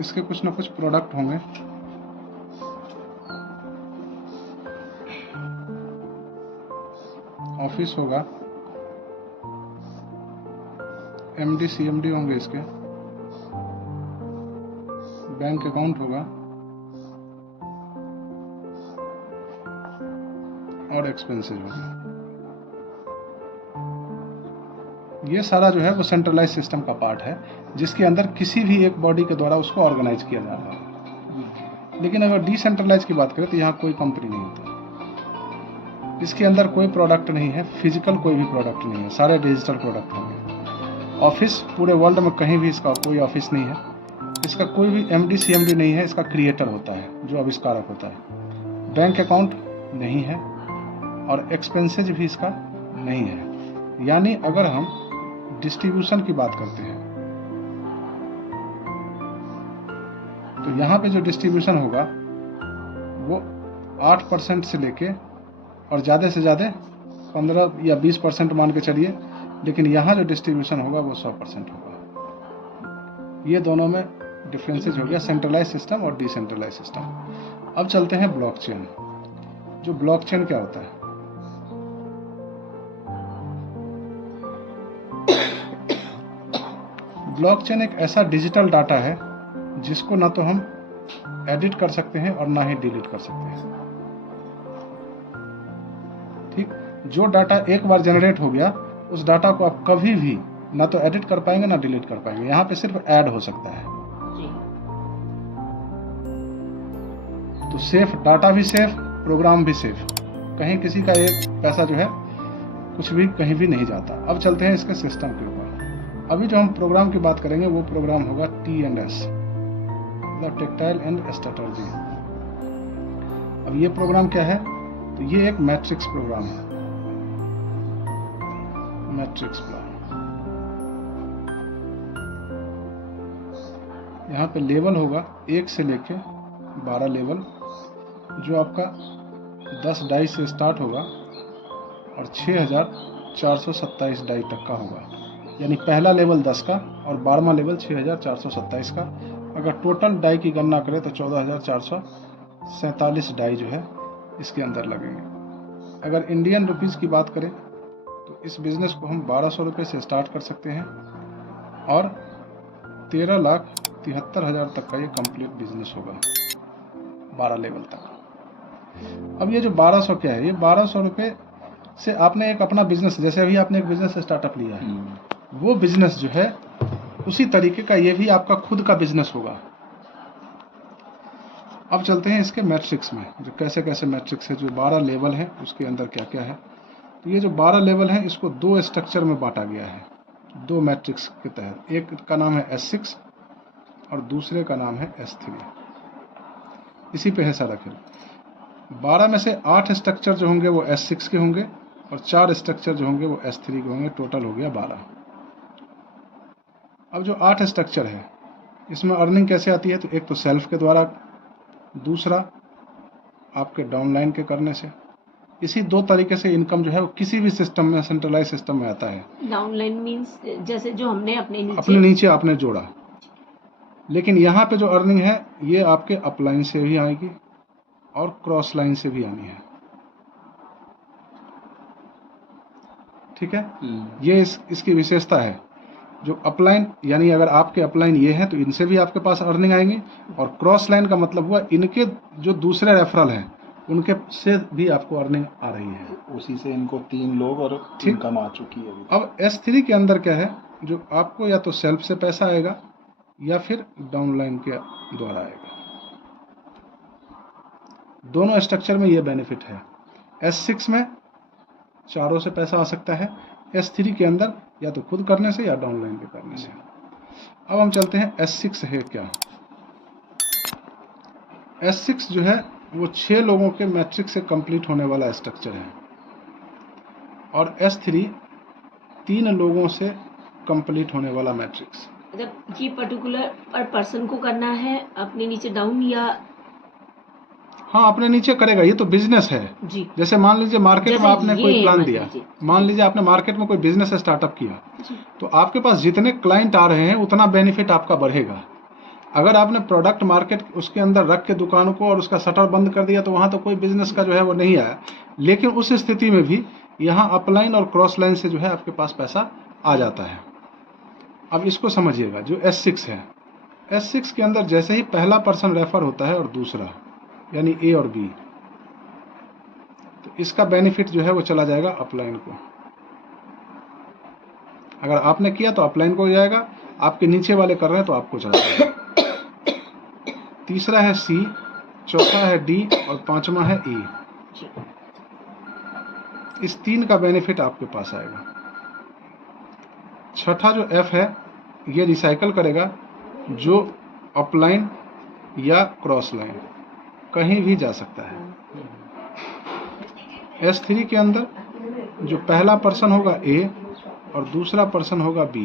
इसके कुछ ना कुछ प्रोडक्ट होंगे। ऑफिस होगा, एमडी सीएमडी होंगे इसके, बैंक अकाउंट होगा और एक्सपेंसेस होगा। ये सारा जो है वो सेंट्रलाइज सिस्टम का पार्ट है, जिसके अंदर किसी भी एक बॉडी के द्वारा उसको ऑर्गेनाइज किया जा रहा है। लेकिन अगर डिसेंट्रलाइज की बात करें तो यहाँ कोई कंपनी नहीं होता, इसके अंदर कोई प्रोडक्ट नहीं है, फिजिकल कोई भी प्रोडक्ट नहीं है, सारे डिजिटल प्रोडक्ट होंगे। ऑफिस पूरे वर्ल्ड में कहीं भी इसका कोई ऑफिस नहीं है, इसका कोई भी एमडी सीएमडी नहीं है, इसका क्रिएटर होता है जो आविष्कारक होता है। बैंक अकाउंट नहीं है और एक्सपेंसेज भी इसका नहीं है। यानी अगर हम डिस्ट्रीब्यूशन की बात करते हैं तो यहाँ पे जो डिस्ट्रीब्यूशन होगा वो 8% से लेके और ज़्यादा से ज़्यादा 15 या 20% मान के चलिए, लेकिन यहाँ जो डिस्ट्रीब्यूशन होगा वो 100% होगा। ये दोनों में डिफरेंसेस हो गया, सेंट्रलाइज सिस्टम और डिसेंट्रलाइज सिस्टम। अब चलते हैं ब्लॉकचेन। जो ब्लॉकचेन क्या होता है? ब्लॉकचेन एक ऐसा डिजिटल डाटा है जिसको ना तो हम एडिट कर सकते हैं और ना ही डिलीट कर सकते हैं। ठीक, जो डाटा एक बार जनरेट हो गया उस डाटा को आप कभी भी ना तो एडिट कर पाएंगे ना डिलीट कर पाएंगे। यहाँ पे सिर्फ ऐड हो सकता है। तो सेफ, डाटा भी सेफ, प्रोग्राम भी सेफ, कहीं किसी का एक पैसा जो है कुछ भी कहीं भी नहीं जाता। अब चलते हैं इसके सिस्टम के ऊपर। अभी जो हम प्रोग्राम की बात करेंगे वो प्रोग्राम होगा T&S, मतलब टेक्टाइल एंड स्ट्रैटेजी। अब ये प्रोग्राम क्या है? तो ये एक मैट्रिक्स प्रोग्राम है, मैट्रिक्स प्लान। यहाँ पे लेवल होगा 1 से लेके 12 लेवल, जो आपका 10 डाई से स्टार्ट होगा और 6427 डाई तक का होगा। यानी पहला लेवल 10 का और 12वां लेवल 6427 का। अगर टोटल डाई की गणना करें तो 14447 डाई जो है इसके अंदर लगेंगे। अगर इंडियन रुपीज़ की बात करें तो इस बिज़नेस को हम 1200 रुपये से स्टार्ट कर सकते हैं और 13,73,000 तक का ये कंप्लीट बिजनेस होगा 12 लेवल तक। अब ये जो 1200 क्या है? ये 1200 रुपये से आपने एक अपना बिजनेस, जैसे अभी आपने एक बिजनेस स्टार्टअप लिया है, वो बिजनेस जो है उसी तरीके का ये भी आपका खुद का बिजनेस होगा। अब चलते हैं इसके मैट्रिक्स में, जो कैसे कैसे मैट्रिक्स है, जो 12 लेवल है उसके अंदर क्या क्या है। तो ये जो 12 लेवल है इसको 2 स्ट्रक्चर में बांटा गया है, 2 मैट्रिक्स के तहत। एक का नाम है S6 और दूसरे का नाम है S3। इसी पे है सारा खेल। 12 में से 8 स्ट्रक्चर जो होंगे वो S6 के होंगे और 4 स्ट्रक्चर जो होंगे वो S3 के होंगे। टोटल हो गया 12। अब जो 8 स्ट्रक्चर है इसमें अर्निंग कैसे आती है? तो एक तो सेल्फ के द्वारा, दूसरा आपके डाउनलाइन के करने से। इसी 2 तरीके से इनकम जो है वो किसी भी सिस्टम में, सेंट्रलाइज सिस्टम में आता है। डाउनलाइन मींस जैसे जो हमने अपने नीचे आपने जोड़ा। लेकिन यहाँ पे जो अर्निंग है ये आपके अपलाइन से भी आएगी और क्रॉस लाइन से भी आनी है। ठीक है, ये इसकी विशेषता है। जो अपलाइन, यानी अगर आपके अपलाइन ये हैं तो इनसे भी आपके पास अर्निंग आएंगी, और क्रॉस लाइन का मतलब हुआ इनके जो दूसरे रेफरल हैं उनके से भी आपको अर्निंग आ रही है। उसी से इनको 3 लोग और इनकम आ चुकी है अभी। अब S3 के अंदर क्या है? जो आपको या तो सेल्फ से पैसा आएगा या फिर डाउनलाइन के द्वारा आएगा। दोनों स्ट्रक्चर में ये बेनिफिट है। S6 में चारों से पैसा आ सकता है, S3 के अंदर या तो खुद करने से या डाउनलाइन के करने से। अब हम चलते हैं S6 है क्या। S6 जो है वो 6 लोगों के मैट्रिक्स से कंप्लीट होने वाला स्ट्रक्चर है और S3 3 लोगों से कंप्लीट होने वाला मैट्रिक्स। मतलब ये पर्टिकुलर पर पर्सन को करना है अपने नीचे डाउन, या हाँ अपने नीचे करेगा। ये तो बिजनेस है जी। जैसे मान लीजिए मार्केट में आपने कोई प्लान दिया, जी। मान लीजिए आपने मार्केट में कोई बिजनेस स्टार्टअप किया, तो आपके पास जितने क्लाइंट आ रहे हैं उतना बेनिफिट आपका बढ़ेगा। अगर आपने प्रोडक्ट मार्केट उसके अंदर रख के दुकानों को और उसका शटर बंद कर दिया तो वहाँ तो कोई बिजनेस का जो है वो नहीं आया। लेकिन उस स्थिति में भी यहाँ अपलाइन और क्रॉस लाइन से जो है आपके पास पैसा आ जाता है। अब इसको समझिएगा, जो S6 है, S6 के अंदर जैसे ही पहला पर्सन रेफर होता है और दूसरा यानी A और B, तो इसका बेनिफिट जो है वो चला जाएगा अपलाइन को। अगर आपने किया तो अपलाइन को हो जाएगा, आपके नीचे वाले कर रहे हैं तो आपको चला जाएगा। तीसरा है C, चौथा है D और पांचवा है E। इस 3 का बेनिफिट आपके पास आएगा। छठा जो F है ये रिसाइकल करेगा, जो अपलाइन या क्रॉस लाइन कहीं भी जा सकता है। S3 के अंदर जो पहला पर्सन होगा A और दूसरा पर्सन होगा B,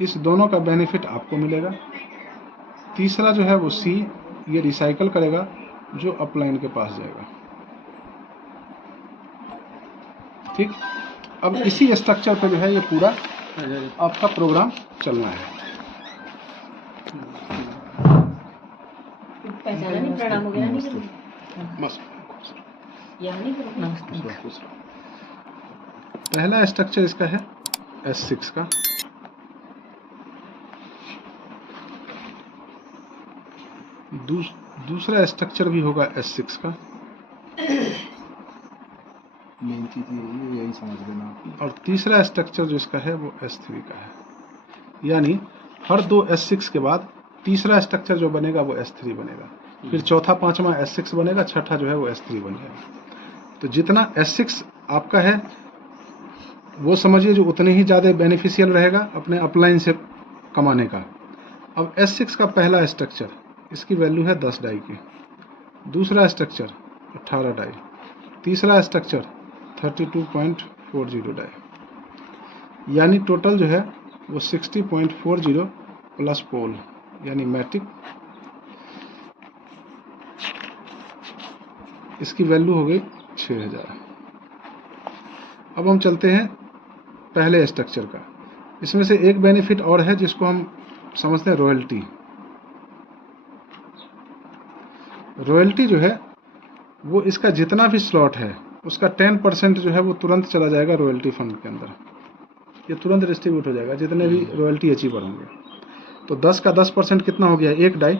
इस दोनों का बेनिफिट आपको मिलेगा। तीसरा जो है वो C, ये रिसाइकल करेगा, जो अपलाइन के पास जाएगा। ठीक, अब इसी स्ट्रक्चर पे जो है ये पूरा आपका प्रोग्राम चलना है। पहचाना नहीं, प्रणाम वगैरह नहीं करोगे? बस यहाँ नहीं करोगे? पहला स्ट्रक्चर इसका है S6 का। दूसरा स्ट्रक्चर भी होगा S6 का। मेन चीज यही समझ लेना। और तीसरा स्ट्रक्चर जो इसका है वो S3 का है। यानी हर 2 S6 के बाद तीसरा स्ट्रक्चर जो बनेगा वो S3 बनेगा, फिर चौथा पांचवा S6 बनेगा, छठा जो है वो S3 बन जाएगा। तो जितना S6 आपका है वो समझिए जो उतने ही ज़्यादा बेनिफिशियल रहेगा अपने अपलाइन से कमाने का। अब S6 का पहला स्ट्रक्चर, इसकी वैल्यू है 10 डाई की। दूसरा स्ट्रक्चर 18 डाई। तीसरा स्ट्रक्चर 32.40 डाई। यानी टोटल जो है वो 60.40 प्लस पोल यानी मैटिक, इसकी वैल्यू हो गई 6000। अब हम चलते हैं पहले स्ट्रक्चर का। इसमें से एक बेनिफिट और है जिसको हम समझते हैं रॉयल्टी। रॉयल्टी जो है वो इसका जितना भी स्लॉट है उसका 10% जो है वो तुरंत चला जाएगा रॉयल्टी फंड के अंदर। ये तुरंत डिस्ट्रीब्यूट हो जाएगा जितने भी रॉयल्टी अचीवर होंगे। तो 10 का 10% कितना हो गया, 1 डाई।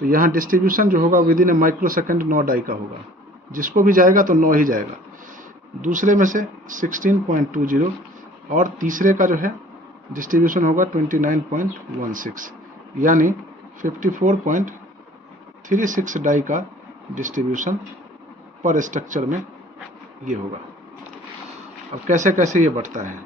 तो यहाँ डिस्ट्रीब्यूशन जो होगा within a microsecond 9 die का होगा। जिसको भी जाएगा तो 9 ही जाएगा। दूसरे में से 16.20 और तीसरे का जो है डिस्ट्रीब्यूशन होगा 29.16 यानी 54.36 डाई का डिस्ट्रीब्यूशन पर स्ट्रक्चर में ये होगा। अब कैसे कैसे ये बढ़ता है,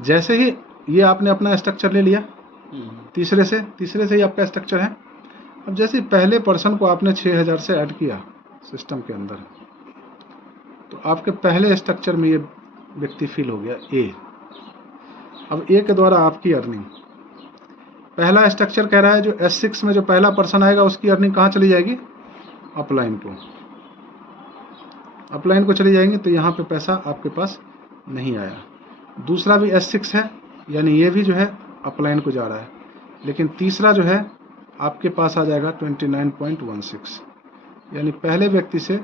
जैसे ही ये आपने अपना स्ट्रक्चर ले लिया तीसरे से ही आपका स्ट्रक्चर है। अब जैसे पहले पर्सन को आपने 6000 से ऐड किया सिस्टम के अंदर, तो आपके पहले स्ट्रक्चर में ये व्यक्ति फिल हो गया A। अब A के द्वारा आपकी अर्निंग, पहला स्ट्रक्चर कह रहा है जो S6 में जो पहला पर्सन आएगा उसकी अर्निंग कहाँ चली जाएगी, अपलाइन को चली जाएंगे। तो यहाँ पे पैसा आपके पास नहीं आया। दूसरा भी S6 है यानी ये भी जो है अपलाइन को जा रहा है। लेकिन तीसरा जो है आपके पास आ जाएगा 29.16 यानी पहले व्यक्ति से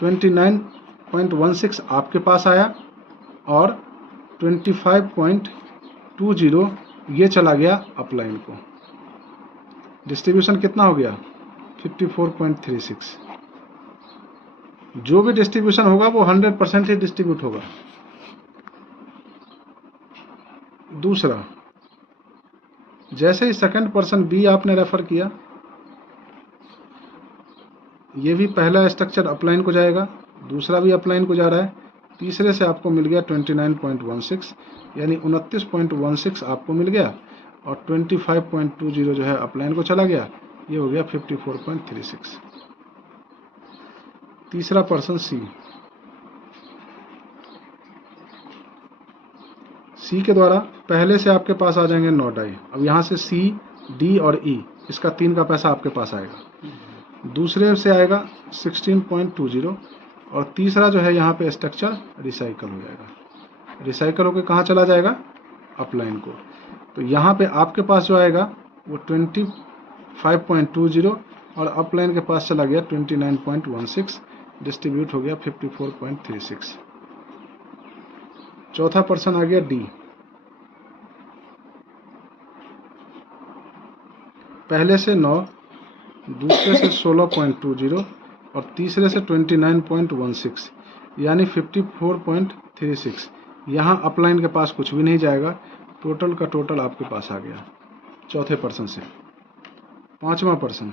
29.16 आपके पास आया और 25.20 ये चला गया अपलाइन को। डिस्ट्रीब्यूशन कितना हो गया, 54.36। जो भी डिस्ट्रीब्यूशन होगा वो 100% ही डिस्ट्रीब्यूट होगा। दूसरा, जैसे ही सेकंड पर्सन B आपने रेफर किया, ये भी पहला स्ट्रक्चर अपलाइन को जाएगा, दूसरा भी अपलाइन को जा रहा है। तीसरे से आपको मिल गया 29.16 यानी 29.16 आपको मिल गया और 25.20 जो है अपलाइन को चला गया। ये हो गया 54.36। तीसरा पर्सन C के द्वारा पहले से आपके पास आ जाएंगे 9 डाई। अब यहाँ से C, D और E, इसका 3 का पैसा आपके पास आएगा। दूसरे से आएगा 16.20 और तीसरा जो है यहाँ पे स्ट्रक्चर रिसाइकल हो जाएगा। रिसाइकल होकर कहाँ चला जाएगा, अपलाइन को। तो यहाँ पे आपके पास जो आएगा वो 25.20 और अपलाइन के पास चला गया 29.16, डिस्ट्रीब्यूट हो गया 54.36। चौथा पर्सन आ गया डी। पहले से 9, दूसरे से 16.20 और तीसरे से 29.16 यानी 54.36। यहाँ अपलाइन के पास कुछ भी नहीं जाएगा, टोटल का टोटल आपके पास आ गया चौथे पर्सन से। पांचवा पर्सन,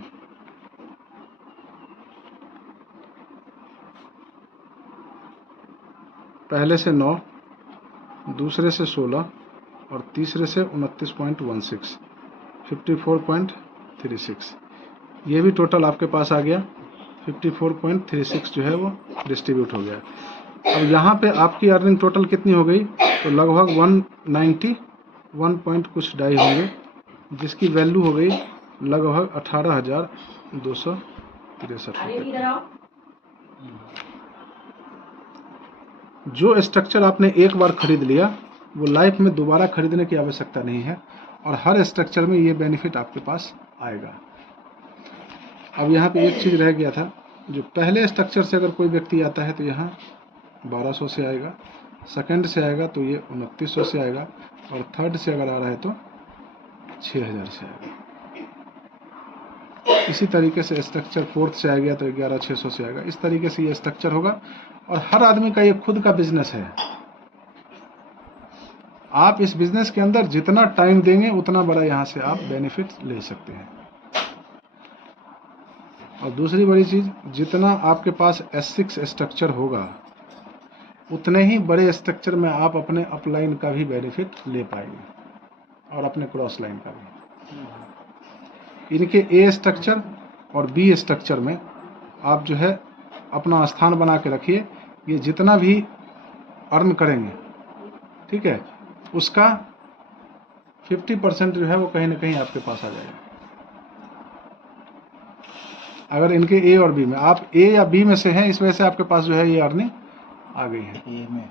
पहले से 9, दूसरे से 16 और तीसरे से 29.16, 54.36। ये भी टोटल आपके पास आ गया 54.36 जो है वो डिस्ट्रीब्यूट हो गया। अब यहाँ पे आपकी अर्निंग टोटल कितनी हो गई, तो लगभग 191 पॉइंट कुछ डाई होंगे, जिसकी वैल्यू हो गई लगभग 18,263 रुपये। जो स्ट्रक्चर आपने एक बार खरीद लिया वो लाइफ में दोबारा खरीदने की आवश्यकता नहीं है, और हर स्ट्रक्चर में ये बेनिफिट आपके पास आएगा। अब यहाँ पे एक चीज़ रह गया था, जो पहले स्ट्रक्चर से अगर कोई व्यक्ति आता है तो यहाँ 1200 से आएगा, सेकंड से आएगा तो ये 2900 से आएगा, और थर्ड से अगर आ रहा है तो 6000 से आएगा। इसी तरीके से स्ट्रक्चर फोर्थ से आ गया तो 11600 से आएगा। इस तरीके से ये स्ट्रक्चर होगा, और हर आदमी का ये खुद का बिजनेस है। आप इस बिजनेस के अंदर जितना टाइम देंगे उतना बड़ा यहाँ से आप बेनिफिट ले सकते हैं। और दूसरी बड़ी चीज, जितना आपके पास S6 स्ट्रक्चर होगा उतने ही बड़े स्ट्रक्चर में आप अपने अपलाइन का भी बेनिफिट ले पाएंगे, और अपने क्रॉस लाइन का भी। इनके A स्ट्रक्चर और B स्ट्रक्चर में आप जो है अपना स्थान बना के रखिए। ये जितना भी अर्न करेंगे, ठीक है, उसका 50% जो है वो कहीं ना कहीं आपके पास आ जाएगा। अगर इनके A और B में आप A या B में से हैं, इस वजह से आपके पास जो है ये अर्निंग आ गई है। ए में